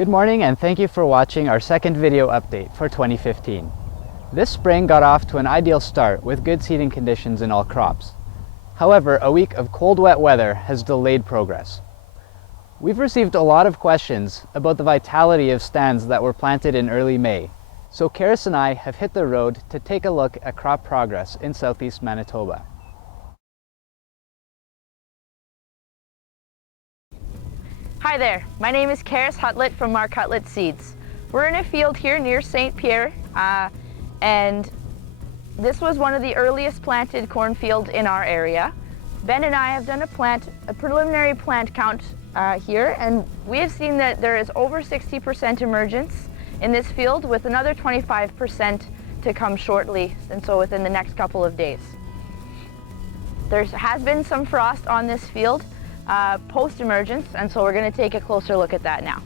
Good morning and thank you for watching our second video update for 2015. This spring got off to an ideal start with good seeding conditions in all crops. However, a week of cold, wet weather has delayed progress. We've received a lot of questions about the vitality of stands that were planted in early May, so Karis and I have hit the road to take a look at crop progress in southeast Manitoba. Hi there, my name is Marc Hutlet from Marc Hutlet Seeds. We're in a field here near St. Pierre, and this was one of the earliest planted cornfields in our area. Ben and I have done a preliminary plant count here, and we have seen that there is over 60% emergence in this field, with another 25% to come shortly, and so within the next couple of days. There has been some frost on this field post-emergence, and so we're going to take a closer look at that now.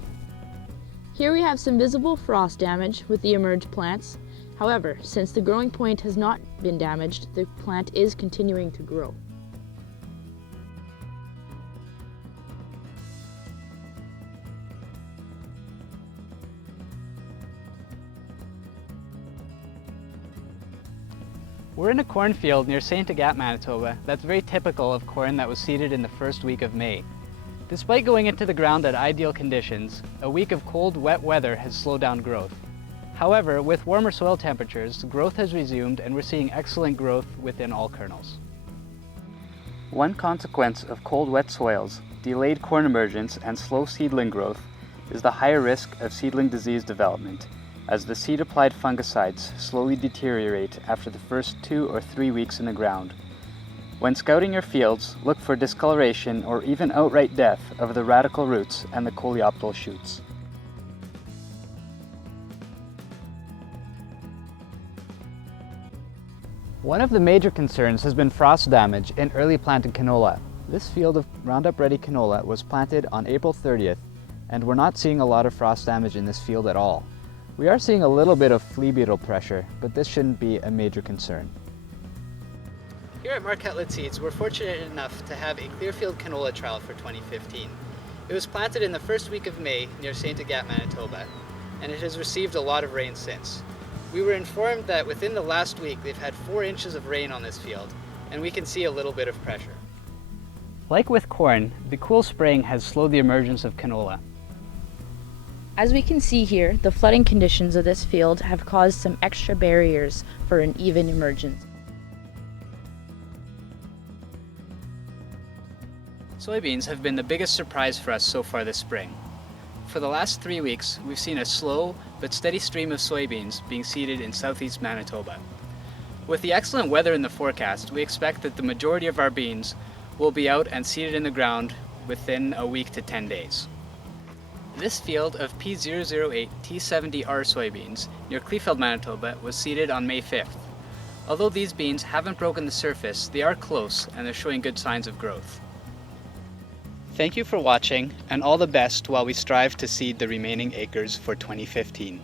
Here we have some visible frost damage with the emerged plants. However, since the growing point has not been damaged, the plant is continuing to grow. We're in a cornfield near St. Agat, Manitoba that's very typical of corn that was seeded in the first week of May. Despite going into the ground at ideal conditions, a week of cold, wet weather has slowed down growth. However, with warmer soil temperatures, growth has resumed and we're seeing excellent growth within all kernels. One consequence of cold, wet soils, delayed corn emergence, and slow seedling growth is the higher risk of seedling disease development, as the seed-applied fungicides slowly deteriorate after the first 2 or 3 weeks in the ground. When scouting your fields, look for discoloration or even outright death of the radical roots and the coleoptile shoots. One of the major concerns has been frost damage in early planted canola. This field of Roundup-ready canola was planted on April 30th, and we're not seeing a lot of frost damage in this field at all. We are seeing a little bit of flea beetle pressure, but this shouldn't be a major concern. Here at Marc Hutlet Seeds, we're fortunate enough to have a Clearfield canola trial for 2015. It was planted in the first week of May near St. Agat, Manitoba, and it has received a lot of rain since. We were informed that within the last week they've had 4 inches of rain on this field, and we can see a little bit of pressure. Like with corn, the cool spring has slowed the emergence of canola. As we can see here, the flooding conditions of this field have caused some extra barriers for an even emergence. Soybeans have been the biggest surprise for us so far this spring. For the last 3 weeks, we've seen a slow but steady stream of soybeans being seeded in southeast Manitoba. With the excellent weather in the forecast, we expect that the majority of our beans will be out and seeded in the ground within a week to 10 days. This field of P008 T70R soybeans near Clearfield, Manitoba was seeded on May 5th. Although these beans haven't broken the surface, they are close and they're showing good signs of growth. Thank you for watching, and all the best while we strive to seed the remaining acres for 2015.